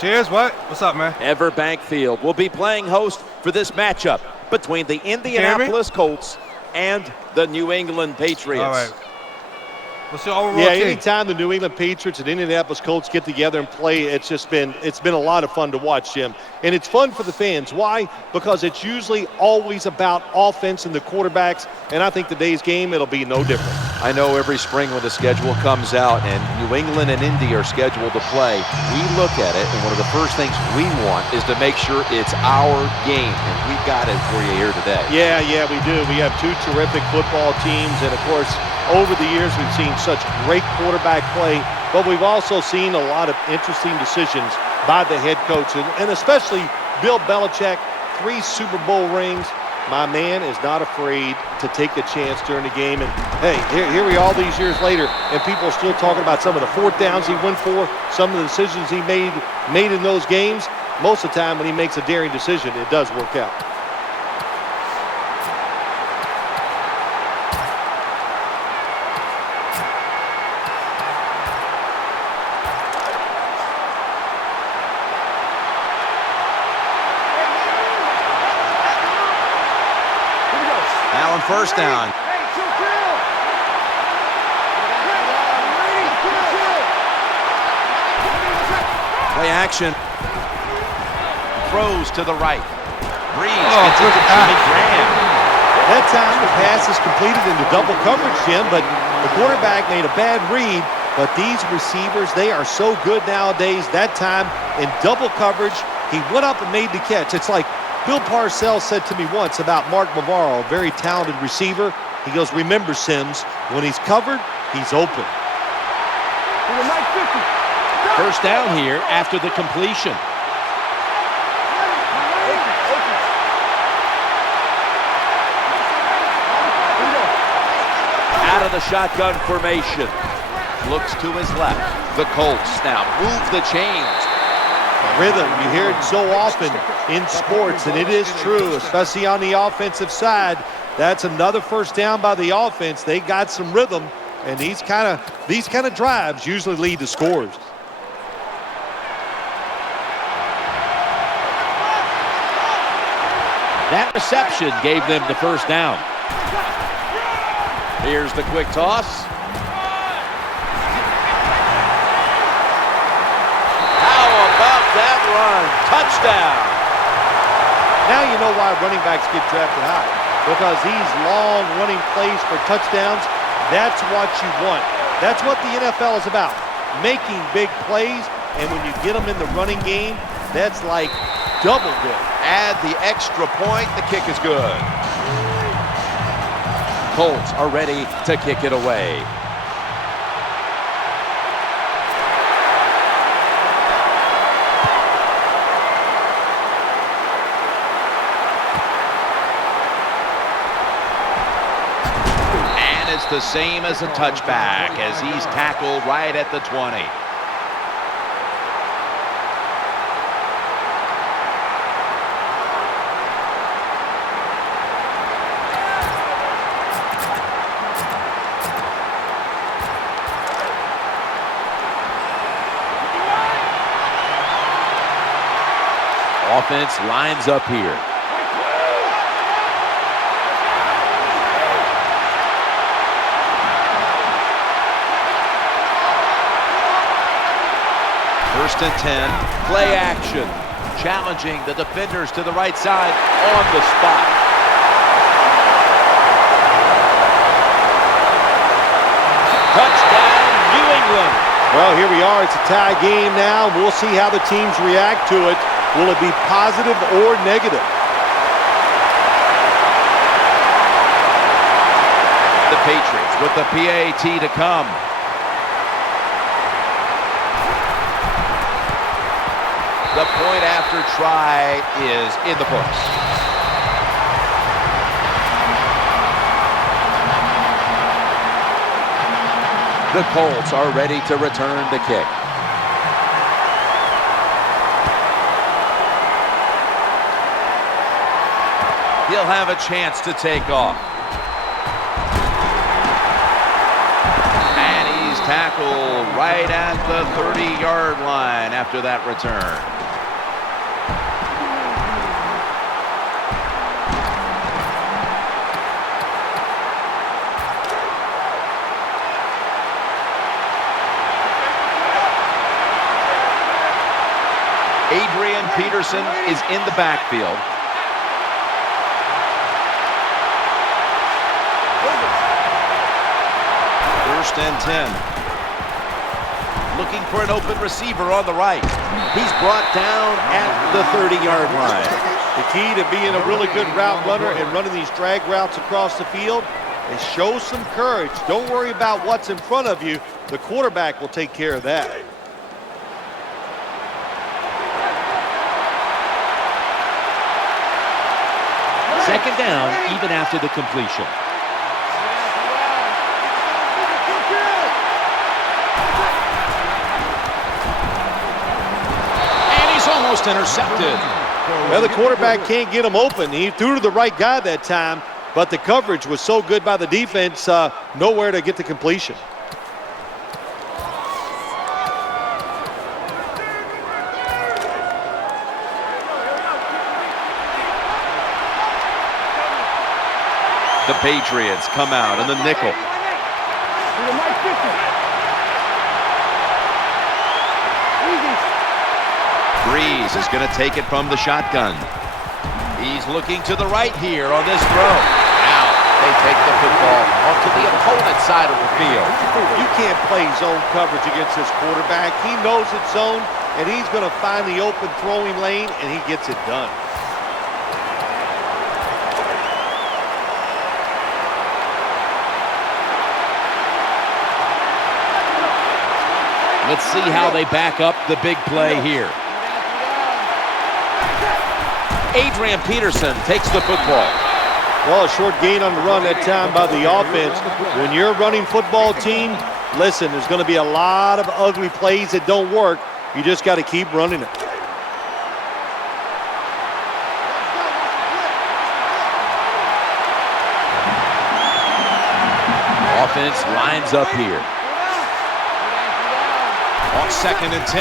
Cheers, what? What's up, man? Everbank Field will be playing host for this matchup between the Indianapolis Colts and the New England Patriots. All right. What's your overall team? Anytime the New England Patriots and Indianapolis Colts get together and play, it's been a lot of fun to watch, Jim. And it's fun for the fans. Why? Because it's usually always about offense and the quarterbacks, and I think today's game, it'll be no different. I know every spring when the schedule comes out and New England and Indy are scheduled to play, we look at it, and one of the first things we want is to make sure it's our game, and we've got it for you here today. Yeah, we do. We have two terrific football teams, and of course, over the years, we've seen such great quarterback play, but we've also seen a lot of interesting decisions by the head coach, and especially Bill Belichick, 3 Super Bowl rings. My man is not afraid to take a chance during the game. And, hey, here we are all these years later, and people are still talking about some of the 4th downs he went for, some of the decisions he made in those games. Most of the time when he makes a daring decision, it does work out. First down. Play action. Throws to the right. Breeze gets it to Jimmy Graham. That time the pass is completed into double coverage, Jim, but the quarterback made a bad read. But these receivers, they are so good nowadays. That time in double coverage, he went up and made the catch. It's like Bill Parcells said to me once about Mark Bavaro, a very talented receiver. He goes, remember, Sims, when he's covered, he's open. First down here after the completion. Out of the shotgun formation. Looks to his left. The Colts now move the chains. Rhythm, you hear it so often in sports, and it is true, especially on the offensive side. That's another first down by the offense. They got some rhythm, and these kind of drives usually lead to scores. That reception gave them the first down. Here's the quick toss. That run, touchdown. Now you know why running backs get drafted high, because these long running plays for touchdowns, that's what you want. That's what the NFL is about, making big plays, and when you get them in the running game, that's like double good. Add the extra point, the kick is good. Colts are ready to kick it away. The same as a touchback as he's tackled right at the 20. Offense lines up here. First and 10, play action. Challenging the defenders to the right side on the spot. Touchdown, New England. Well, here we are. It's a tie game now. We'll see how the teams react to it. Will it be positive or negative? The Patriots with the PAT to come. The point after try is in the books. The Colts are ready to return the kick. He'll have a chance to take off. And he's tackle right at the 30-yard line after that return. Adrian Peterson is in the backfield. First and 10. Looking for an open receiver on the right. He's brought down at the 30-yard line. The key to being a really good route runner and running these drag routes across the field is show some courage. Don't worry about what's in front of you. The quarterback will take care of that. Second down, even after the completion. And he's almost intercepted. Well, the quarterback can't get him open. He threw to the right guy that time, but the coverage was so good by the defense, nowhere to get the completion. The Patriots come out in the nickel. Breeze is going to take it from the shotgun. He's looking to the right here on this throw. Now they take the football onto the opponent's side of the field. You can't play zone coverage against this quarterback. He knows it's zone, and he's going to find the open throwing lane, and he gets it done. Let's see how they back up the big play here. Adrian Peterson takes the football. Well, a short gain on the run that time by the offense. When you're a running football team, listen, there's going to be a lot of ugly plays that don't work. You just got to keep running it. Offense lines up here. On second and 10.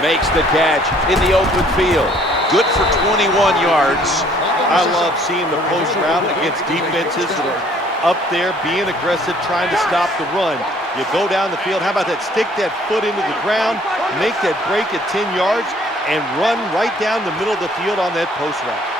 Makes the catch in the open field. Good for 21 yards. I love seeing the post route against defenses that are up there being aggressive, trying to stop the run. You go down the field. How about that? Stick that foot into the ground, make that break at 10 yards, and run right down the middle of the field on that post route.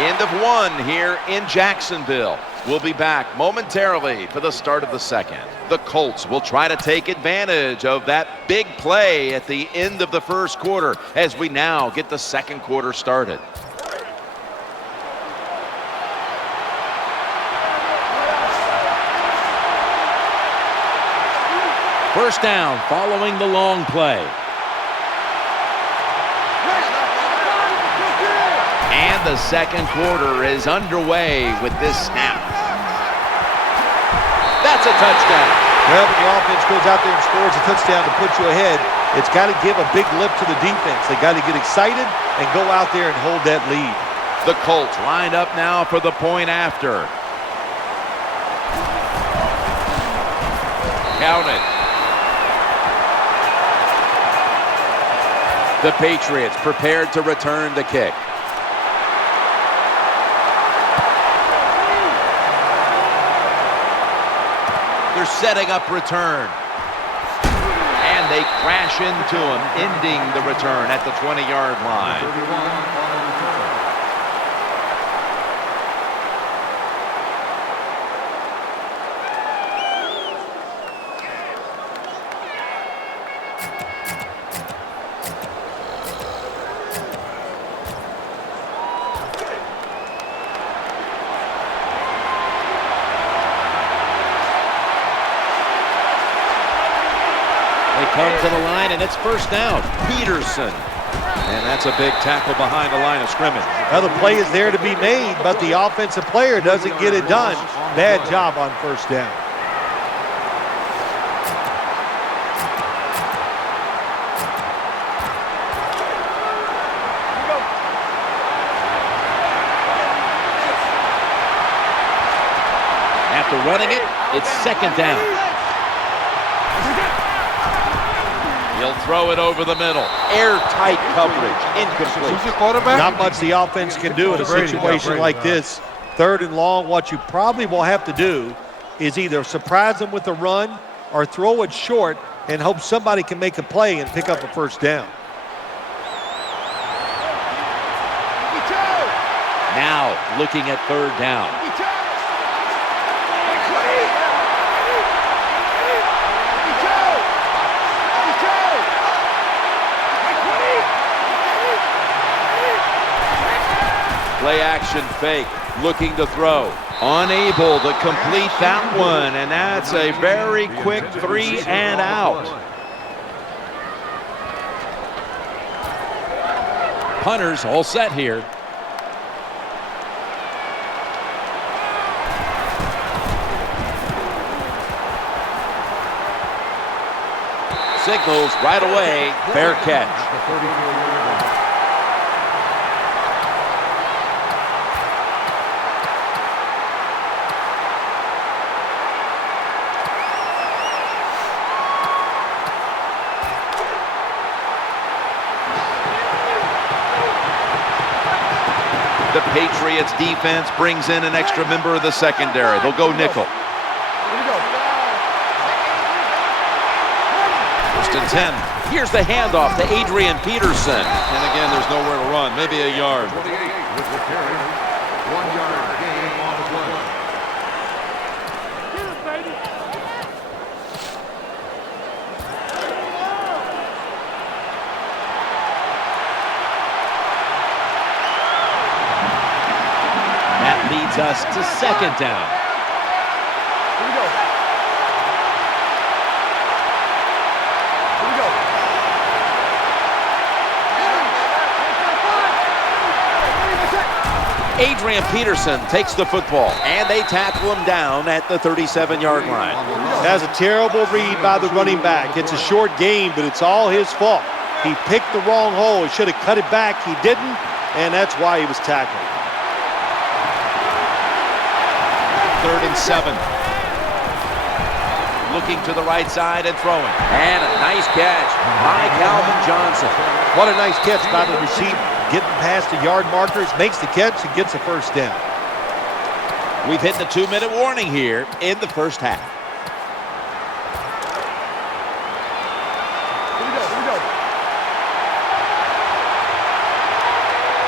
End of one here in Jacksonville. We'll be back momentarily for the start of the second. The Colts will try to take advantage of that big play at the end of the first quarter as we now get the second quarter started. First down following the long play. And the second quarter is underway with this snap. That's a touchdown. Well, when the offense goes out there and scores a touchdown to put you ahead, it's got to give a big lift to the defense. They got to get excited and go out there and hold that lead. The Colts lined up now for the point after. Count it. The Patriots prepared to return the kick. They're setting up return. And they crash into him, ending the return at the 20-yard line. Come to the line, and it's first down. Peterson. And that's a big tackle behind the line of scrimmage. Well, the play is there to be made, but the offensive player doesn't get it done. Bad job on first down. running it. It's second down. He'll throw it over the middle. Airtight coverage. Incomplete. Who's your quarterback? Not much the offense can do in a situation like this. 3rd and long, what you probably will have to do is either surprise them with a run or throw it short and hope somebody can make a play and pick up a first down. Now looking at 3rd down. Play action fake, looking to throw. Unable to complete that one, and that's a very quick 3 and out. Punters all set here. Signals right away, fair catch. The Patriots defense brings in an extra member of the secondary. They'll go nickel. First and 10. Here's the handoff to Adrian Peterson. And again, there's nowhere to run. Maybe a yard. 28 with the carry. 1 yard gain on the play. That leads us to second down. Adrian Peterson takes the football, and they tackle him down at the 37-yard line. That's a terrible read by the running back. It's a short game, but it's all his fault. He picked the wrong hole. He should have cut it back. He didn't, and that's why he was tackled. 3rd and 7. Looking to the right side and throwing. And a nice catch by Calvin Johnson. What a nice catch by the receiver. Getting past the yard markers, makes the catch, and gets a first down. We've hit the 2-minute warning here in the first half.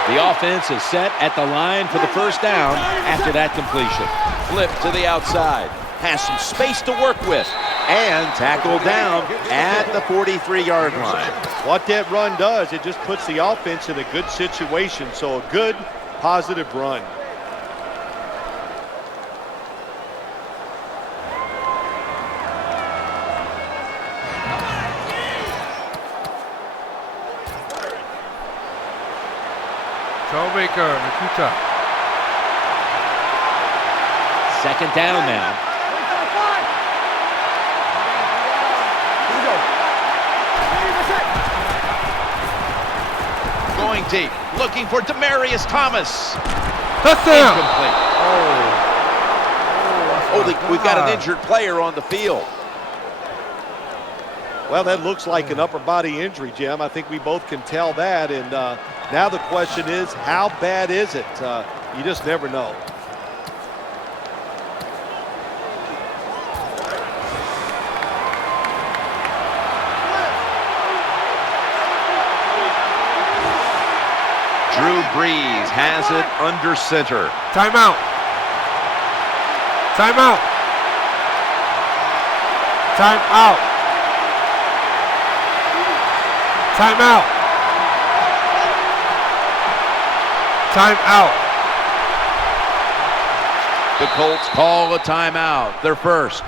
The offense is set at the line for the first down after that completion. Flip to the outside. Has some space to work with. And tackled down at the 43-yard line. What that run does, it just puts the offense in a good situation. So a good, positive run. Baker, Nakuta. Second down now. Going deep, looking for Demaryius Thomas. Touchdown! Incomplete. We've got an injured player on the field. Well, that looks like an upper body injury, Jim. I think we both can tell that. And now the question is, how bad is it? You just never know. Drew Brees has it under center. Timeout. Timeout. Timeout. Timeout. Timeout. The Colts call a timeout, their first.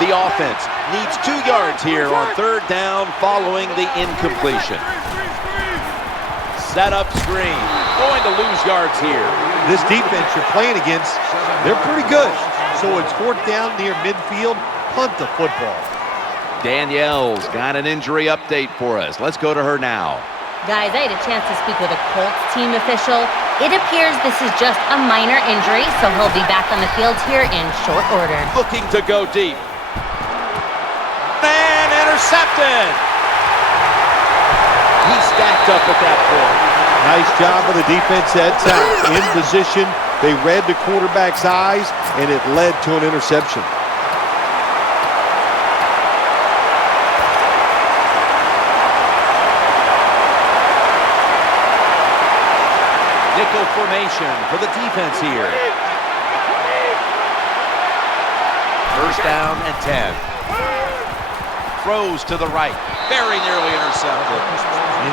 The offense needs 2 yards here on 3rd down following the incompletion. Set up screen. Going to lose yards here. This defense you're playing against They're pretty good. So it's fourth down near midfield. Punt the football. Danielle's got an injury update for us. Let's go to her now. Guys, I had a chance to speak with a Colts team official. It appears this is just a minor injury, so he'll be back on the field here in short order. Looking to go deep. And intercepted. He stacked up at that point. Nice job of the defense that time. In position, they read the quarterback's eyes, and it led to an interception. Nickel formation for the defense here. First down and 10. Throws to the right. Very nearly intercepted.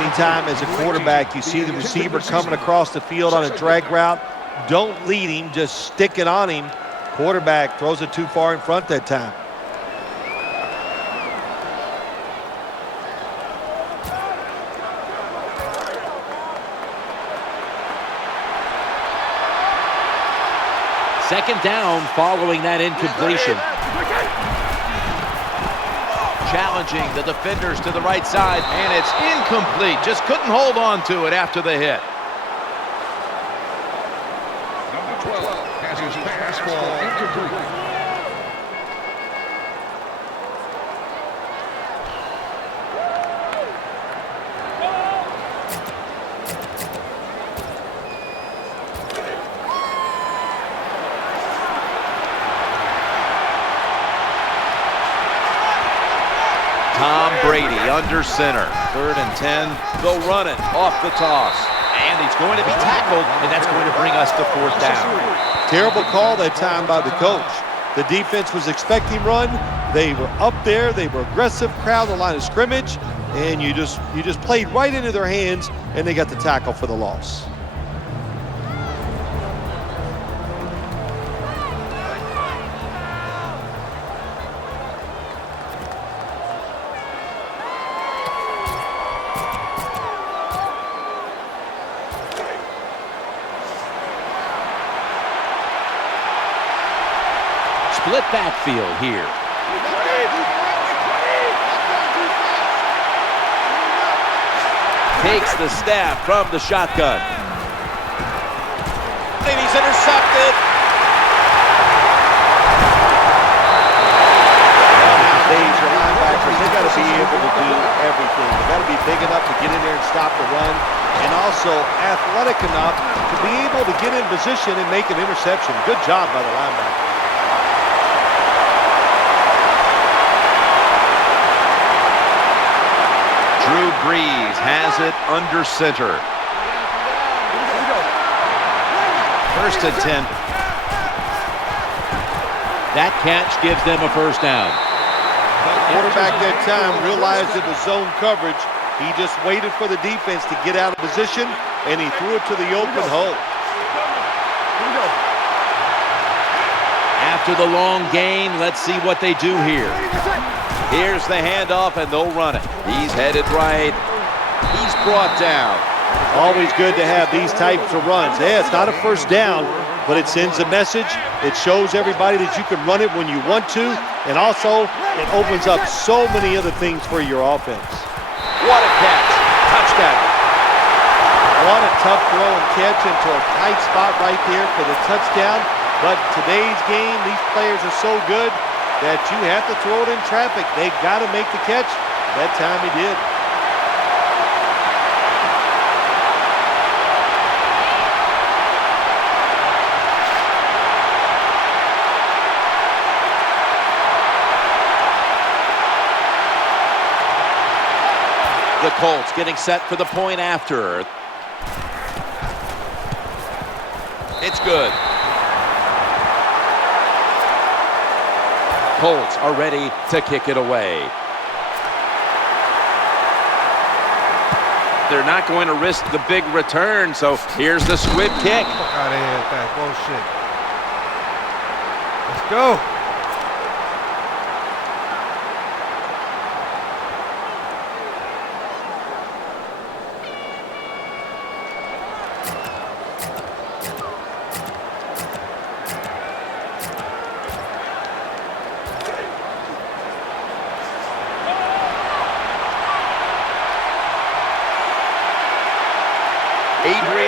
Anytime as a quarterback you see the receiver coming across the field on a drag route, don't lead him, just stick it on him. Quarterback throws it too far in front that time. Second down following that incompletion. Challenging the defenders to the right side, and it's incomplete. Just couldn't hold on to it after the hit. Number 12 has his fastball incomplete. Tom Brady under center. Third and 10. They'll run it off the toss. And he's going to be tackled, and that's going to bring us to fourth down. Terrible call that time by the coach. The defense was expecting run. They were up there. They were aggressive, crowd the line of scrimmage, and you just played right into their hands, and they got the tackle for the loss. Split backfield here. Takes the snap from the shotgun. And he's intercepted. Nowadays, your linebackers, they got to be able to do everything. They got to be big enough to get in there and stop the run, and also athletic enough to be able to get in position and make an interception. Good job by the linebacker. Drew Brees has it under center. First and 10. That catch gives them a first down. Quarterback that time realized it was zone coverage. He just waited for the defense to get out of position, and he threw it to the open hole. After the long gain, let's see what they do here. Here's the handoff, and they'll run it. He's headed right. He's brought down. Always good to have these types of runs. Yeah, it's not a first down, but it sends a message. It shows everybody that you can run it when you want to, and also it opens up so many other things for your offense. What a catch. Touchdown. What a tough throw and catch into a tight spot right there for the touchdown. But today's game, these players are so good that you have to throw it in traffic. They got to make the catch. That time he did. The Colts getting set for the point after. It's good. Colts are ready to kick it away. They're not going to risk the big return, so here's the squib kick. Fuck out of here with that bullshit. Let's go.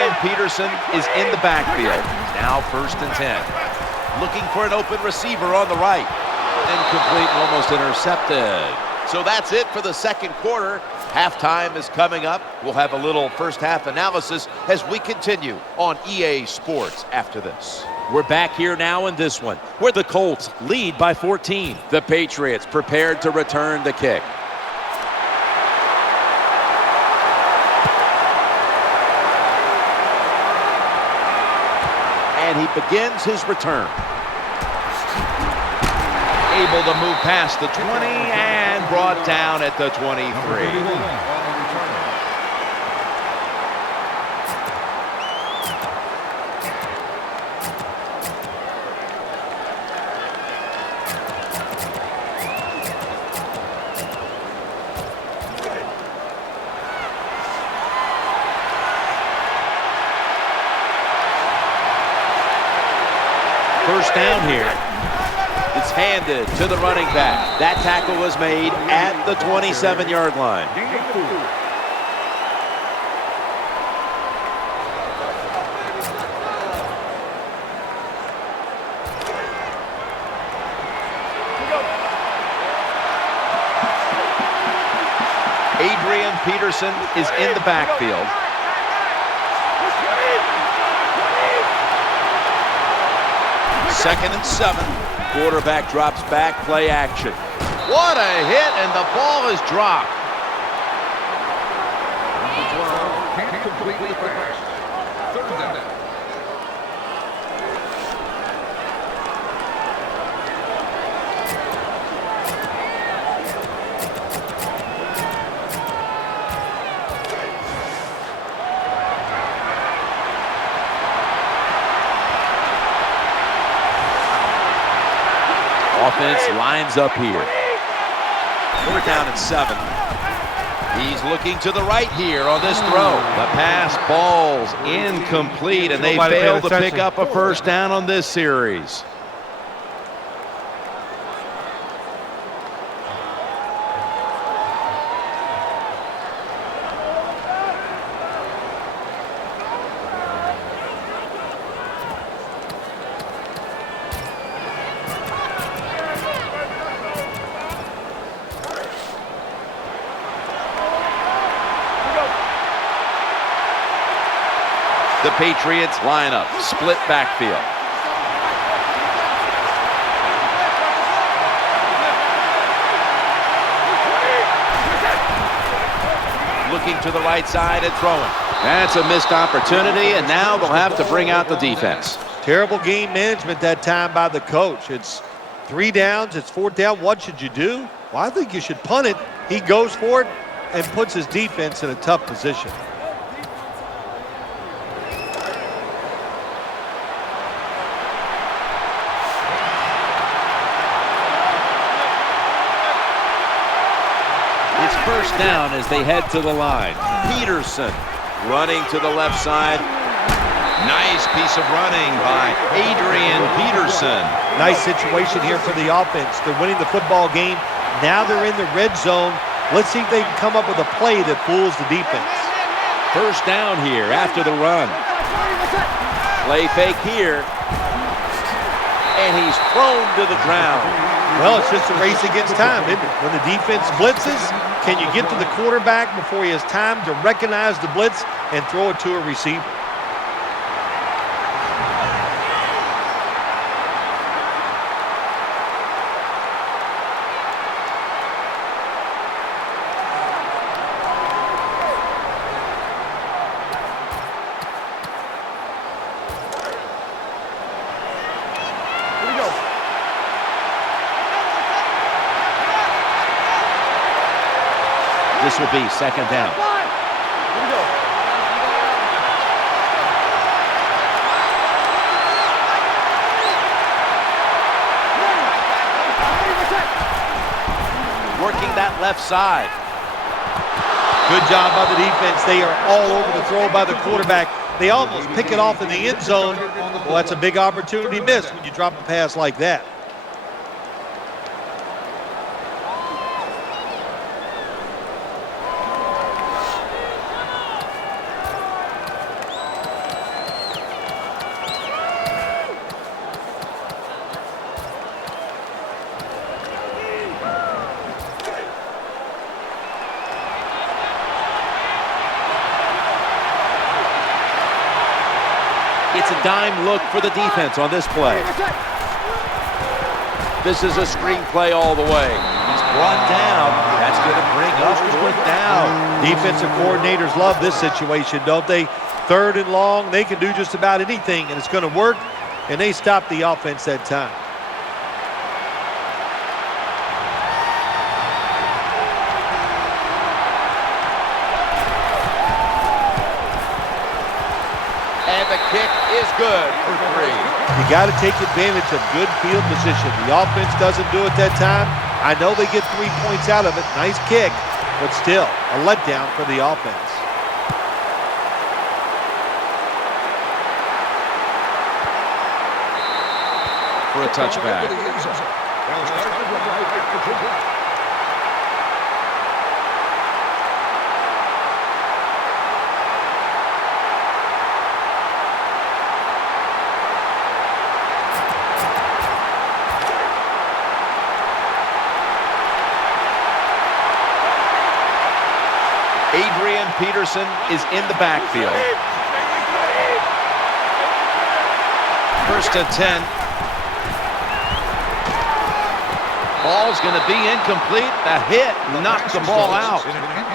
Adrian Peterson is in the backfield. Now 1st and 10. Looking for an open receiver on the right. Incomplete and almost intercepted. So that's it for the second quarter. Halftime is coming up. We'll have a little first half analysis as we continue on EA Sports after this. We're back here now in this one, where the Colts lead by 14. The Patriots prepared to return the kick. And he begins his return. Able to move past the 20 and brought down at the 23. First down here. It's handed to the running back. That tackle was made at the 27-yard line. Adrian Peterson is in the backfield. Second and 7. Quarterback drops back, play action. What a hit, and the ball is dropped. Number 12 can't complete the pass. 3rd down. Offense lines up here. 4th down and 7. He's looking to the right here on this throw. The pass falls incomplete, and they fail to pick up a first down on this series. The Patriots line up, split backfield. Looking to the right side and throwing. That's a missed opportunity, and now they'll have to bring out the defense. Terrible game management that time by the coach. It's 3 downs, it's 4th down. What should you do? Well, I think you should punt it. He goes for it and puts his defense in a tough position. First down as they head to the line. Peterson running to the left side. Nice piece of running by Adrian Peterson. Nice situation here for the offense. They're winning the football game. Now they're in the red zone. Let's see if they can come up with a play that fools the defense. First down here after the run. Play fake here. And he's thrown to the ground. Well, it's just a race against time, isn't it? When the defense blitzes, can you get to the quarterback before he has time to recognize the blitz and throw it to a receiver? This will be 2nd down. Working that left side. Good job by the defense. They are all over the throw by the quarterback. They almost pick it off in the end zone. Well, that's a big opportunity missed when you drop a pass like that. It's a dime look for the defense on this play. This is a screen play all the way. He's brought down. That's going to bring up fourth down. Defensive coordinators love this situation, don't they? 3rd and long, they can do just about anything, and it's going to work, and they stop the offense that time. And the kick is good for 3. You got to take advantage of good field position. The offense doesn't do it that time. I know they get 3 points out of it. Nice kick, but still a letdown for the offense. For a touchback. Adrian Peterson is in the backfield. 1st and 10. Ball's going to be incomplete. The hit knocked the ball out.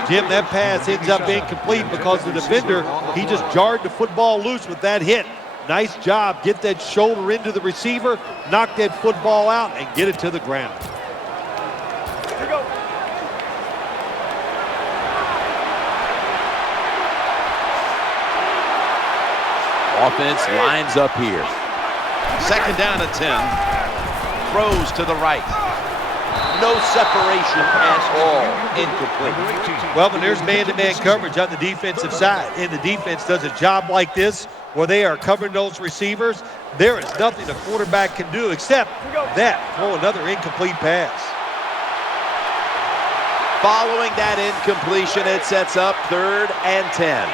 Jim, that pass ends up incomplete because the defender, he just jarred the football loose with that hit. Nice job. Get that shoulder into the receiver, knock that football out, and get it to the ground. Here we go. Offense lines up here. 2nd down and 10. Throws to the right. No separation at all. Incomplete. Well, when there's man-to-man coverage on the defensive side, and the defense does a job like this where they are covering those receivers, there is nothing the quarterback can do except that, throw another incomplete pass. Following that incompletion, it sets up 3rd and 10.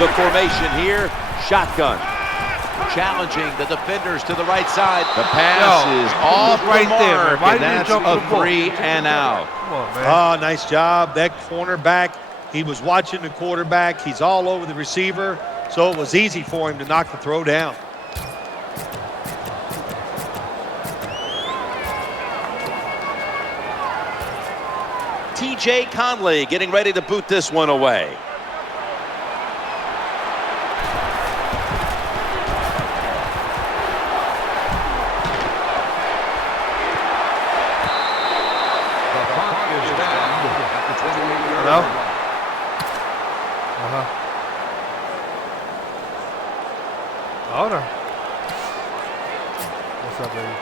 The formation here, shotgun. Challenging the defenders to the right side. The pass is off right the there. mark, Why and didn't you that's jump a the ball? 3 and out. Come on, man. Oh, nice job. That cornerback, he was watching the quarterback. He's all over the receiver, so it was easy for him to knock the throw down. TJ Conley getting ready to boot this one away. Hello? Hold on. What's up, baby?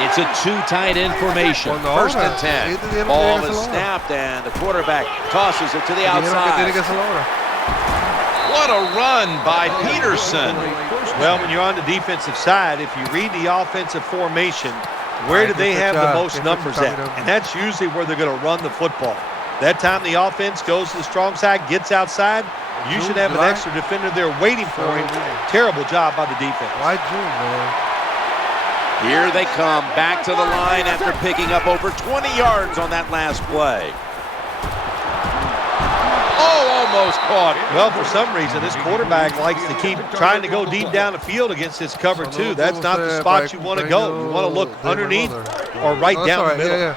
It's a 2 tight end formation. Well, no, 1st and 10. Ball is snapped, and the quarterback tosses it to the outside. What a run by Peterson. Well, when you're on the defensive side, if you read the offensive formation, where do they have the most numbers at? And that's usually where they're going to run the football. That time the offense goes to the strong side, gets outside, you should have an extra defender there waiting for him. Terrible job by the defense. Why June, man? Here they come back to the line after picking up over 20 yards on that last play. Oh, almost caught. Well, for some reason, this quarterback likes to keep trying to go deep down the field against this cover two. That's not the spot you want to go. You want to look underneath or right down the middle. Yeah, yeah.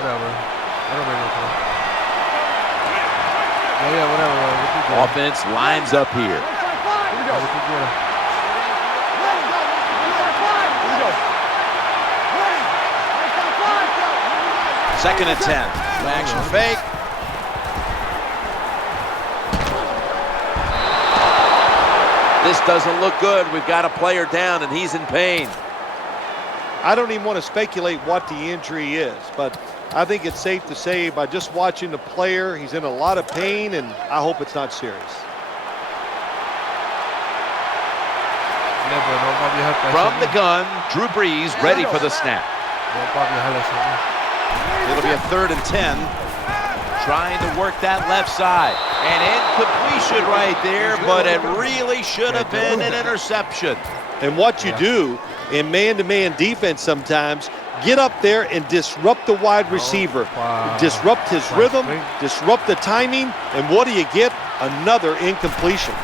Whatever. Yeah, whatever. Offense lines up here. Second and 10. Action fake. This doesn't look good. We've got a player down, and he's in pain. I don't even want to speculate what the injury is, but I think it's safe to say by just watching the player, he's in a lot of pain, and I hope it's not serious. From the gun, Drew Brees ready for the snap. It'll be a 3rd and 10. Trying to work that left side. An incompletion right there, but it really should have been an interception. And what you do in man-to-man defense sometimes, get up there and disrupt the wide receiver. Disrupt his rhythm, disrupt the timing, and what do you get? Another incompletion.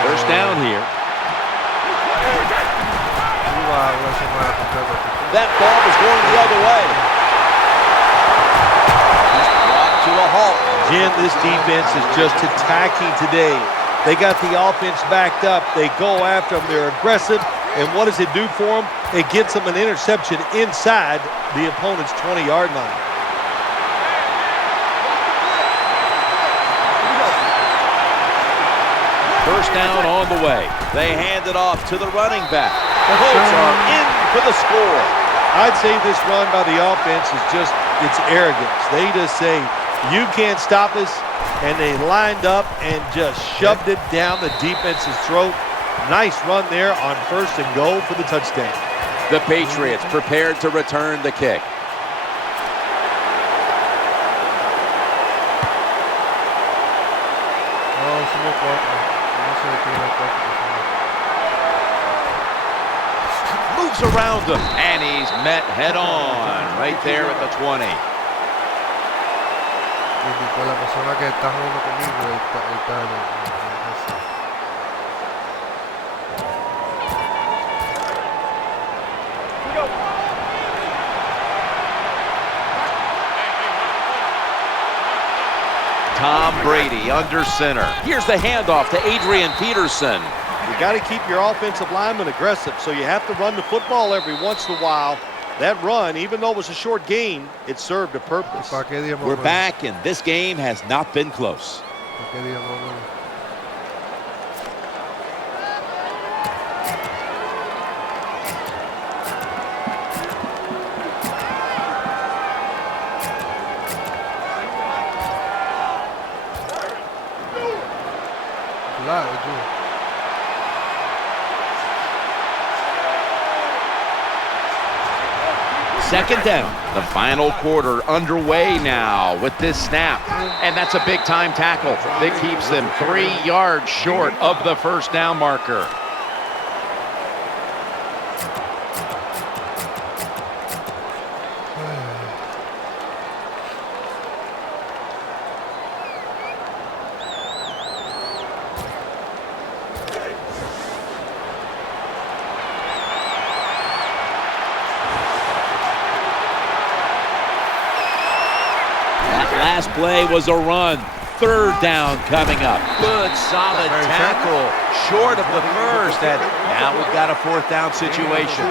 First down here. That ball was going the other way. He's brought to a halt. Jim, this defense is just attacking today. They got the offense backed up. They go after them. They're aggressive. And what does it do for them? It gets them an interception inside the opponent's 20-yard line. First down on the way. They hand it off to the running back. The Colts are in for the score. I'd say this run by the offense is just, it's arrogance. They just say, you can't stop us, and they lined up and just shoved it down the defense's throat. Nice run there on first and goal for the touchdown. The Patriots prepared to return the kick. Moves around him, and he's met head on right there at the 20. La persona que está jugando conmigo está Tom Brady under center. Here's the handoff to Adrian Peterson. You got to keep your offensive lineman aggressive, so you have to run the football every once in a while. That run, even though it was a short gain, it served a purpose. We're back, and this game has not been close. Second down. The final quarter underway now with this snap. And that's a big-time tackle that keeps them 3 yards short of the first down marker. Last play was a run. Third down coming up. Good, solid tackle. Short of the first. And now we've got a fourth down situation.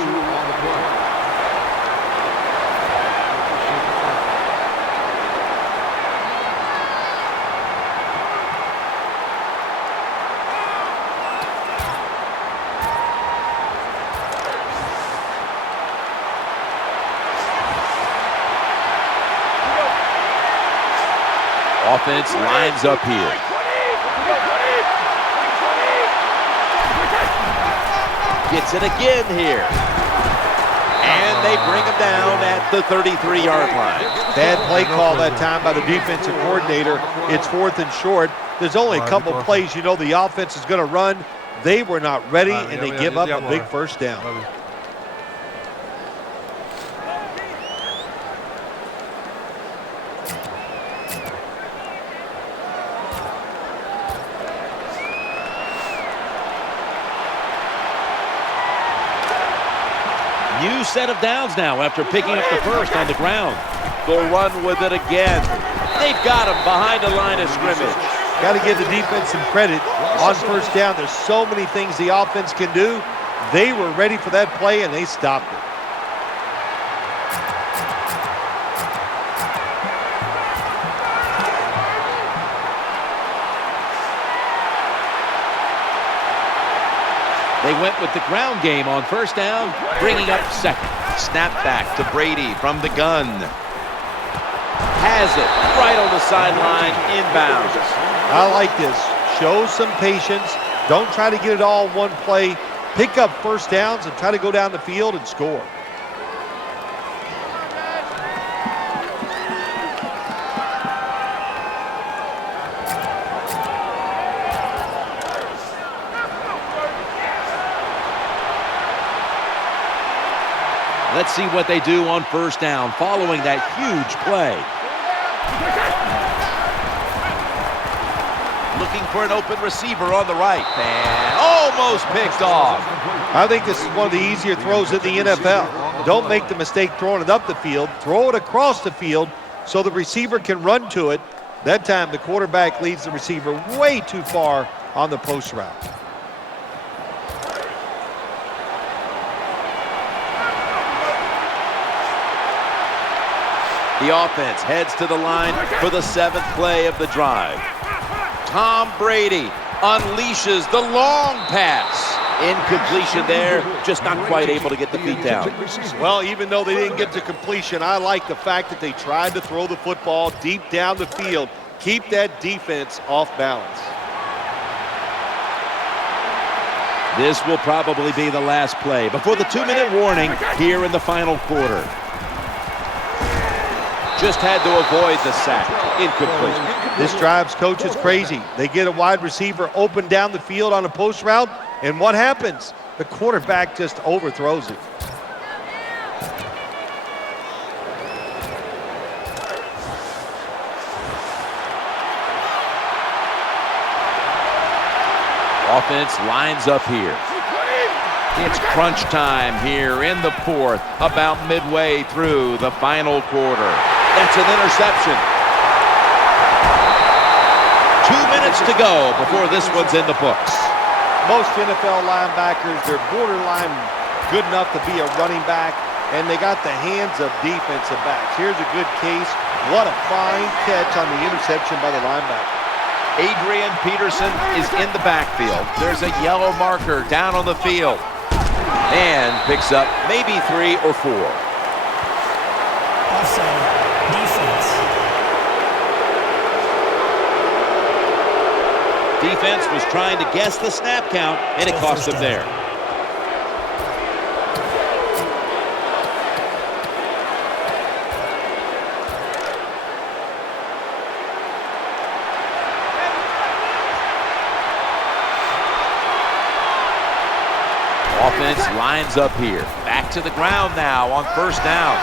Offense lines up here. Gets it again here. And they bring him down at the 33-yard line. Bad play call that time by the defensive coordinator. It's fourth and short. There's only a couple plays you know the offense is going to run. They were not ready, and they give up a big first down. New set of downs now after picking up the first on the ground. They'll run with it again. They've got him behind the line of scrimmage. Got to give the defense some credit on first down. There's so many things the offense can do. They were ready for that play, and they stopped it. went with the ground game on first down, bringing up second. Snap back to Brady from the gun. Has it right on the sideline, inbounds. I like this. Show some patience. Don't try to get it all in one play. Pick up first downs and try to go down the field and score. Let's see what they do on first down following that huge play. Looking for an open receiver on the right. And almost picked off. I think this is one of the easier throws in the NFL. Don't make the mistake throwing it up the field. Throw it across the field so the receiver can run to it. That time the quarterback leads the receiver way too far on the post route. The offense heads to the line for the 7th play of the drive. Tom Brady unleashes the long pass. Incompletion there, just not quite able to get the feet down. Well, even though they didn't get to completion, I like the fact that they tried to throw the football deep down the field. Keep that defense off balance. This will probably be the last play before the 2-minute warning here in the final quarter. Just had to avoid the sack. Incomplete. This drive's coach is crazy. They get a wide receiver open down the field on a post route, and what happens? The quarterback just overthrows it. Offense lines up here. It's crunch time here in the 4th, about midway through the final quarter. That's an interception. 2 minutes to go before this one's in the books. Most NFL linebackers, they're borderline good enough to be a running back, and they got the hands of defensive backs. Here's a good case. What a fine catch on the interception by the linebacker. Adrian Peterson is in the backfield. There's a yellow marker down on the field. And picks up maybe 3 or 4. Offside, defense. Defense was trying to guess the snap count, and it cost them there. Offense lines up here. Back to the ground now on first down.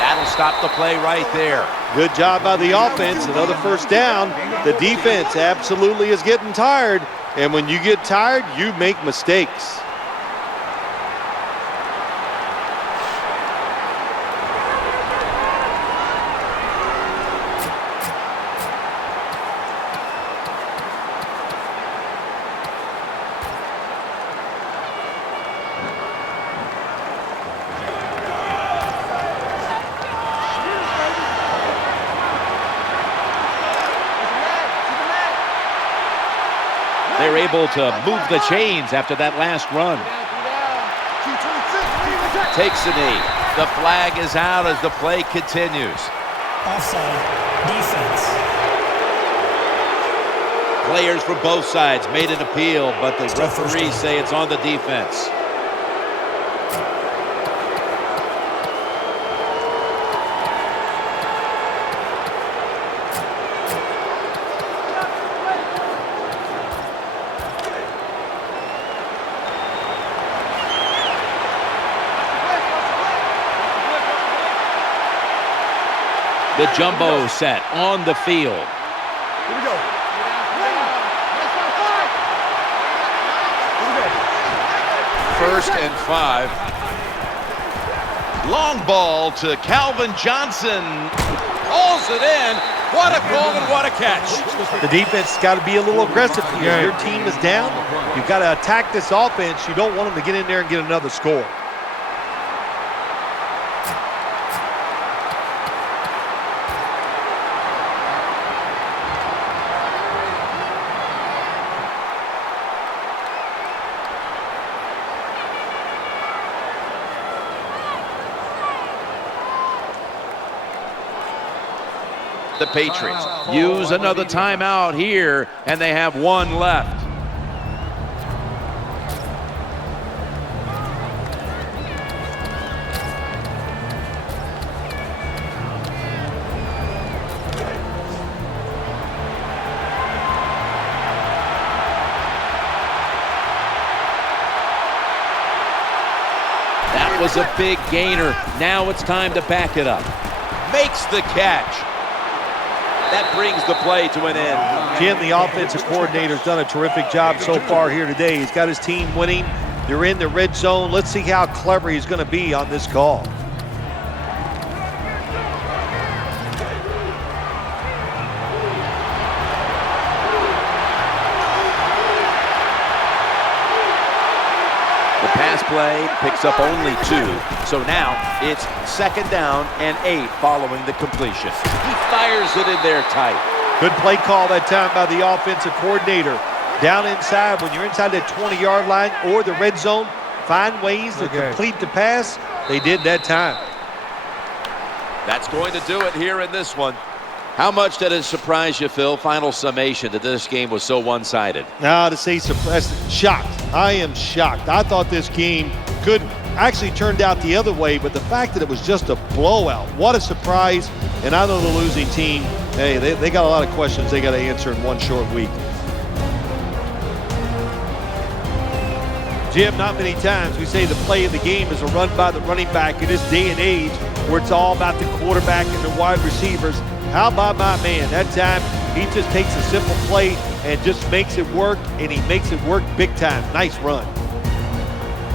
That'll stop the play right there. Good job by the offense. Another first down. The defense absolutely is getting tired. And when you get tired, you make mistakes. They're able to move the chains after that last run. Takes a knee. The flag is out as the play continues. Offside, defense. Players from both sides made an appeal, but the referees say it's on the defense. The jumbo set on the field. Here we go. First and 5. Long ball to Calvin Johnson. Hauls it in. What a call and what a catch. The defense has got to be a little aggressive here. Your team is down. You've got to attack this offense. You don't want them to get in there and get another score. the Patriots use another timeout here, and they have one left. That was a big gainer. Now it's time to back it up. Makes the catch. That brings the play to an end. Jim, the offensive coordinator's done a terrific job so far here today. He's got his team winning. They're in the red zone. Let's see how clever he's going to be on this call. Pass play picks up only 2, so now it's 2nd down and 8 following the completion. He fires it in there tight. Good play call that time by the offensive coordinator. Down inside, when you're inside that 20-yard line or the red zone, find ways to complete the pass. They did that time. That's going to do it here in this one. How much did it surprise you, Phil? Final summation that this game was so one-sided. Now, to say surprised, shocked. I am shocked. I thought this game could actually turned out the other way, but the fact that it was just a blowout, what a surprise. And I know the losing team, hey, they got a lot of questions they got to answer in one short week. Jim, not many times we say the play of the game is a run by the running back in this day and age where it's all about the quarterback and the wide receivers. How about my man? That time, he just takes a simple play and just makes it work, and he makes it work big time. Nice run.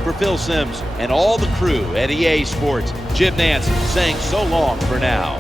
For Phil Simms and all the crew at EA Sports, Jim Nance saying so long for now.